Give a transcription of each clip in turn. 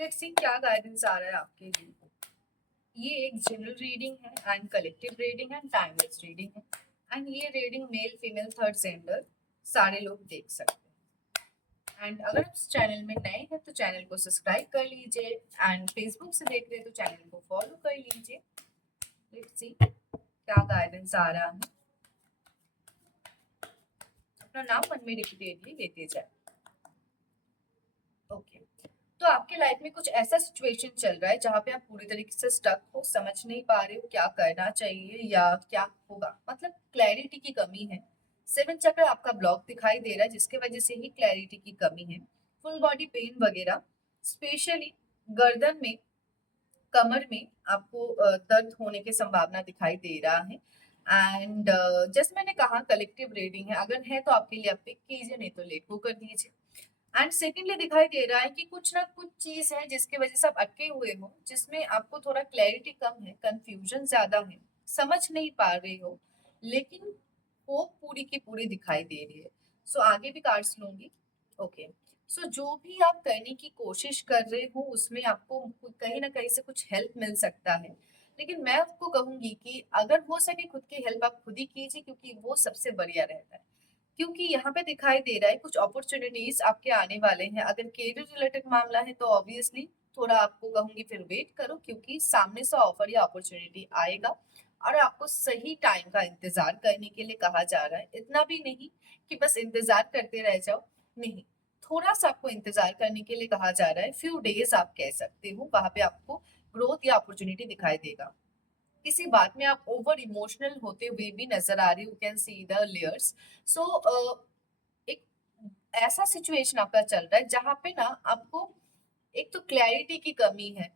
Let's see क्या guidance आ रहा है आपके लिए। ये एक जनरल रीडिंग है and collective reading and timeless reading है। एंड ये reading male female third gender सारे लोग देख सकते हैं। एंड अगर आप इस चैनल में नए हैं तो चैनल को सब्सक्राइब कर लीजिए एंड फेसबुक से देख रहे हैं तो चैनल को फॉलो कर लीजिए। लेट्स सी क्या गाइडेंस आ रहा है। अपना नाम मन में रिपीटेडली लेते जाए। ओके, तो आपके लाइफ में कुछ ऐसा सिचुएशन चल रहा है जहाँ पे आप पूरी तरीके से स्टक हो, समझ नहीं पा रहे हो क्या करना चाहिए या क्या होगा, मतलब क्लैरिटी की कमी है। सेवन चक्र आपका ब्लॉक दिखाई दे रहा है जिसके वजह से ही क्लैरिटी की कमी है। फुल बॉडी पेन वगैरह, स्पेशली गर्दन में, कमर में आपको दर्द होने की संभावना दिखाई दे रहा है। एंड जैसे मैंने कहा कलेक्टिव रीडिंग है, अगर है तो आपके लिए आप पिक कीजिए, नहीं तो लेट गो कर दीजिए। एंड सेकेंडली दिखाई दे रहा है कि कुछ ना कुछ चीज है जिसकी वजह से आप अटके हुए हो, जिसमें आपको थोड़ा क्लैरिटी कम है, कंफ्यूजन ज्यादा है, समझ नहीं पा रहे हो, लेकिन होप पूरी की पूरी दिखाई दे रही है। सो आगे भी कार्ड्स लूंगी। ओके, सो जो भी आप करने की कोशिश कर रहे हो उसमें आपको कहीं ना कहीं से कुछ हेल्प मिल सकता है। लेकिन मैं आपको कहूंगी कि अगर हो सके खुद की हेल्प आप खुद ही कीजिए, क्योंकि वो सबसे बढ़िया रहता है। क्योंकि यहाँ पे दिखाई दे रहा है कुछ अपॉर्चुनिटीज आपके आने वाले हैं। अगर करियर रिलेटेड मामला है तो ऑब्वियसली थोड़ा आपको कहूंगी फिर वेट करो, क्योंकि सामने से ऑफर या अपॉर्चुनिटी आएगा और आपको सही टाइम का इंतजार करने के लिए कहा जा रहा है। इतना भी नहीं कि बस इंतजार करते रह जाओ, नहीं, थोड़ा सा आपको इंतजार करने के लिए कहा जा रहा है। फ्यू डेज आप कह सकते हो, वहां पे आपको ग्रोथ या अपॉर्चुनिटी दिखाई देगा। किसी बात में आप ओवर इमोशनल होते हुए भी नजर आ रहे हो, कैन सी द लेयर्स। सो एक ऐसा सिचुएशन आपका चल रहा है जहां पे ना आपको एक तो क्लैरिटी की कमी है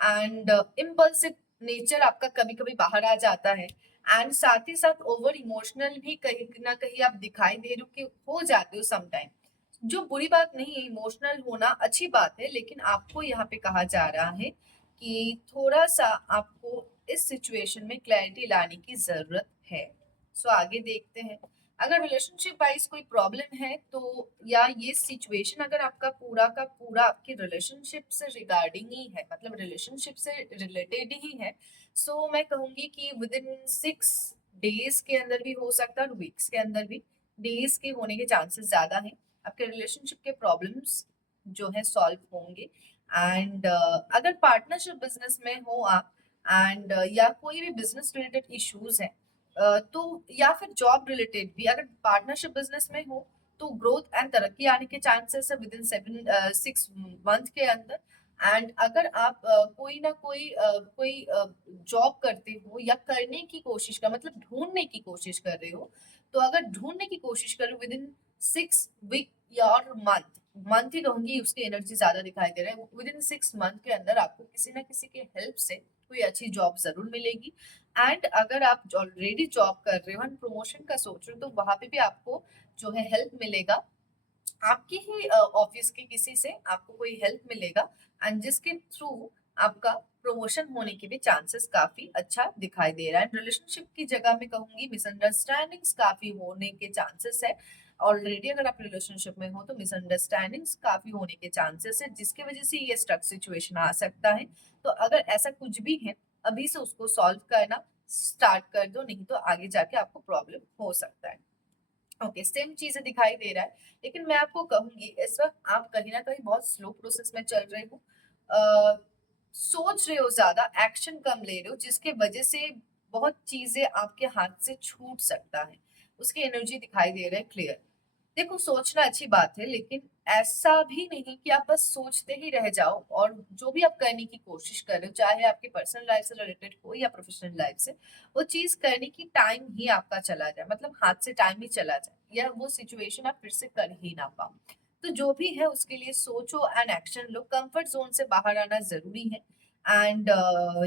एंड इम्पल्सिव नेचर आपका कभी कभी बाहर आ जाता है। एंड साथ ही साथ ओवर इमोशनल भी कहीं ना कहीं आप दिखाई दे रहे हो कि हो जाते हो समटाइम। जो बुरी बात नहीं है, इमोशनल होना अच्छी बात है, लेकिन आपको यहाँ पे कहा जा रहा है कि थोड़ा सा आपको इस सिचुएशन में क्लैरिटी लाने की जरूरत है। सो आगे देखते हैं। अगर रिलेशनशिप वाइज कोई प्रॉब्लम है तो, या ये सिचुएशन अगर आपका पूरा का पूरा आपके रिलेशनशिप से रिगार्डिंग ही है, मतलब रिलेशनशिप से रिलेटेड ही है, सो मैं कहूंगी कि विद इन 6 डेज के अंदर भी हो सकता है और वीक्स के अंदर भी, डेज के होने के चांसेस ज्यादा हैं। आपके रिलेशनशिप के प्रॉब्लम्स जो है सॉल्व होंगे। एंड अगर पार्टनरशिप बिजनेस में हो आप एंड या कोई भी बिजनेस रिलेटेड इश्यूज है, तो या फिर जॉब रिलेटेड भी, अगर पार्टनरशिप बिजनेस में हो तो ग्रोथ एंड तरक्की आने के चांसेस है विद इन 6 मंथ के अंदर। एंड अगर आप कोई ना कोई जॉब करते हो या करने की कोशिश कर, मतलब ढूंढने की कोशिश कर रहे हो, तो अगर ढूंढने की कोशिश करो विद इन 6 वीक या और मंथ, मंथ ही कहूंगी, उसकी एनर्जी ज्यादा दिखाई दे रहा है, विद इन 6 मंथ के अंदर आपको किसी ना किसी के हेल्प से कोई अच्छी जॉब जरूर मिलेगी। एंड अगर आप ऑलरेडी जॉब कर रहे हो एंड प्रमोशन का सोच रहे हो तो वहां पे भी आपको जो है हेल्प मिलेगा, आपकी ही ऑफिस के किसी से आपको कोई हेल्प मिलेगा एंड जिसके थ्रू आपका प्रमोशन होने के भी चांसेस काफी अच्छा दिखाई दे रहा है। रिलेशनशिप की जगह में कहूंगी मिसअंडरस्टैंडिंग्स काफी होने के चांसेस है। ऑलरेडी अगर आप रिलेशनशिप में हो तो मिसअंडरस्टैंडिंग्स काफी होने के चांसेस है, जिसकी वजह से ये स्ट्रक सिचुएशन आ सकता है। तो अगर ऐसा कुछ भी है, अभी से उसको सॉल्व करना स्टार्ट कर दो, नहीं तो आगे जाके आपको प्रॉब्लम हो सकता है। ओके, सेम चीजें दिखाई दे रहा है, लेकिन मैं आपको कहूंगी इस वक्त आप कहीं ना कहीं बहुत स्लो प्रोसेस में चल रहे हो। अ, सोच रहे हो ज्यादा, एक्शन कम ले रहे हो, जिसके वजह से बहुत चीजें आपके हाथ से छूट सकता है। उसकी एनर्जी दिखाई दे रहा है क्लियर। देखो, सोचना अच्छी बात है, लेकिन ऐसा भी नहीं कि आप बस सोचते ही रह जाओ, और जो भी आप करने की कोशिश कर रहे हो, चाहे आपकी पर्सनल लाइफ से रिलेटेड हो या प्रोफेशनल लाइफ से, वो चीज करने की टाइम ही आपका चला जाए, मतलब हाथ से टाइम ही चला जाए, या वो सिचुएशन आप फिर से कर ही ना पाओ। तो जो भी है उसके लिए सोचो and action low. Comfort zone से बाहर आना जरूरी है। एंड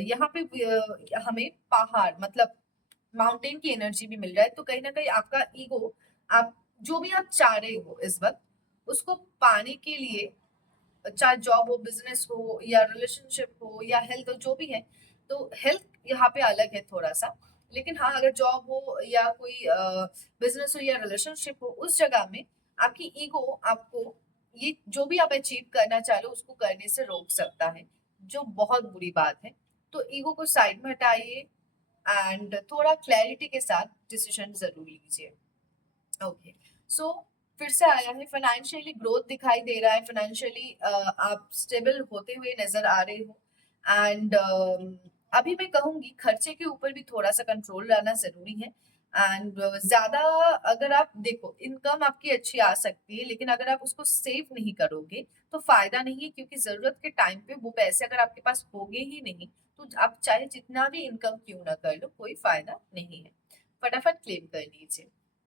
यहाँ पे हमें पहाड़, मतलब माउंटेन की एनर्जी भी मिल रहा है, तो कहीं ना कहीं आपका ईगो, आप जो भी आप चाह रहे हो इस वक्त, उसको पाने के लिए, चाहे जॉब हो, बिजनेस हो या रिलेशनशिप हो या हेल्थ हो, जो भी है, तो हेल्थ यहाँ पे अलग है थोड़ा सा। लेकिन हाँ, अगर जॉब हो या कोई बिजनेस हो या रिलेशनशिप हो, उस जगह में आपकी ईगो आपको ये जो भी आप अचीव करना चाह रहे हो उसको करने से रोक सकता है, जो बहुत बुरी बात है। तो ईगो को साइड में हटाइए एंड थोड़ा क्लैरिटी के साथ डिसीजन जरूर लीजिए। ओके, सो फिर से आया है, फाइनेंशियली ग्रोथ दिखाई दे रहा है, फाइनेंशियली आप स्टेबल होते हुए नजर आ रहे हो एंड अभी मैं कहूंगी खर्चे के ऊपर भी थोड़ा सा कंट्रोल रहना जरूरी है एंड ज्यादा, अगर आप देखो इनकम आपकी अच्छी आ सकती है लेकिन अगर आप उसको सेव नहीं करोगे तो फायदा नहीं है, क्योंकि जरूरत के टाइम पे वो पैसे अगर आपके पास होंगे ही नहीं तो आप चाहे जितना भी इनकम क्यों ना कर लो कोई फायदा नहीं है। फटाफट क्लेम कर लीजिए।